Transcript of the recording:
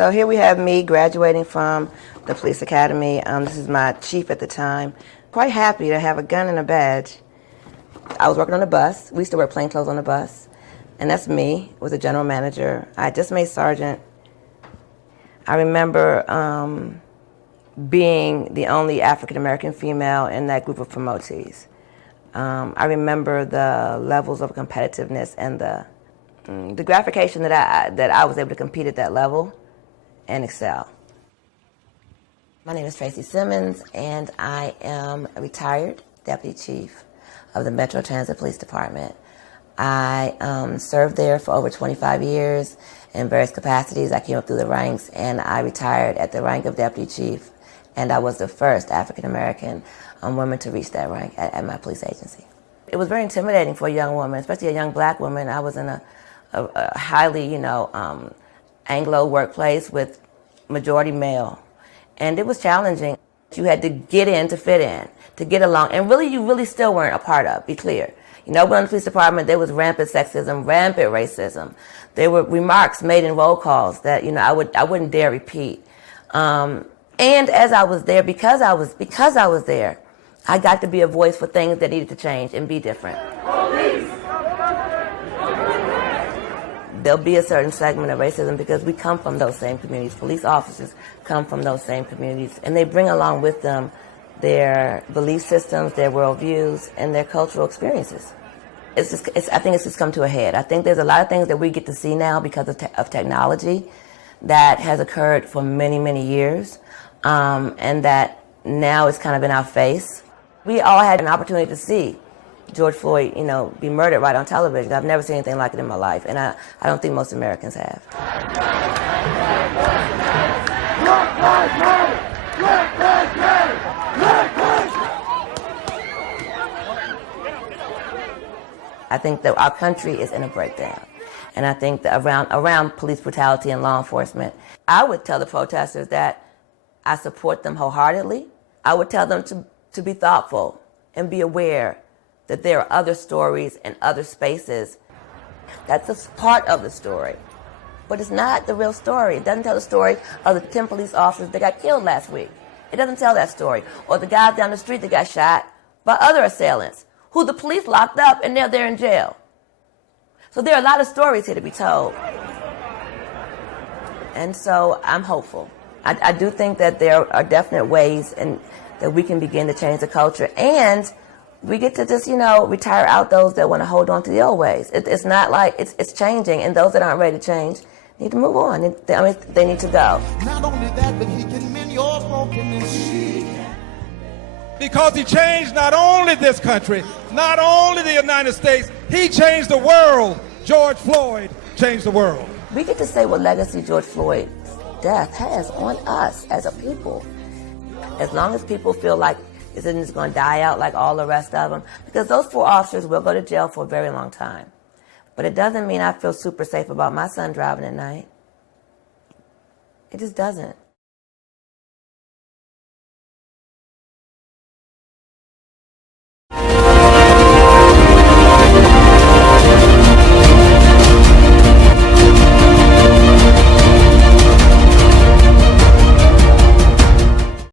So here we have me graduating from the police academy. This is my chief at the time. Quite happy to have a gun and a badge. I was working on the bus. We used to wear plain clothes on the bus. And that's me, was a general manager. I just made sergeant. I remember being the only African American female in that group of promotees. I remember the levels of competitiveness and the gratification that I was able to compete at that level and excel. My name is Tracy Simmons, and I am a retired deputy chief of the Metro Transit Police Department. I served there for over 25 years in various capacities. I came up through the ranks, and I retired at the rank of deputy chief, and I was the first African American woman to reach that rank at my police agency. It was very intimidating for a young woman, especially a young black woman. I was in a highly, Anglo workplace with majority male, and it was challenging. You had to get in to fit in, to get along, and you really still weren't a part of, be clear. When in the police department, there was rampant sexism, rampant racism. There were remarks made in roll calls that, I wouldn't dare repeat. And as I was there, because I was there, I got to be a voice for things that needed to change and be different. Police. There'll be a certain segment of racism because we come from those same communities. Police officers come from those same communities, and they bring along with them their belief systems, their worldviews, and their cultural experiences. I think it's just come to a head. I think there's a lot of things that we get to see now because of technology that has occurred for many, many years, and that now is kind of in our face. We all had an opportunity to see George Floyd, be murdered right on television. I've never seen anything like it in my life, and I don't think most Americans have. I think that our country is in a breakdown, and I think that around police brutality and law enforcement, I would tell the protesters that I support them wholeheartedly. I would tell them to be thoughtful and be aware that there are other stories and other spaces. That's a part of the story, but it's not the real story. It doesn't tell the story of the 10 police officers that got killed last week. It doesn't tell that story. Or the guys down the street that got shot by other assailants, who the police locked up and now they're in jail. So there are a lot of stories here to be told. And so I'm hopeful. I do think that there are definite ways that we can begin to change the culture, and we get to just, retire out those that want to hold on to the old ways. It's not like it's changing, and those that aren't ready to change need to move on. They need to go. Not only that, but he can mend your brokenness. Because he changed not only this country, not only the United States, he changed the world. George Floyd changed the world. We get to say what legacy George Floyd's death has on us as a people. As long as people feel like this isn't just going to die out like all the rest of them, because those 4 officers will go to jail for a very long time. But it doesn't mean I feel super safe about my son driving at night. It just doesn't.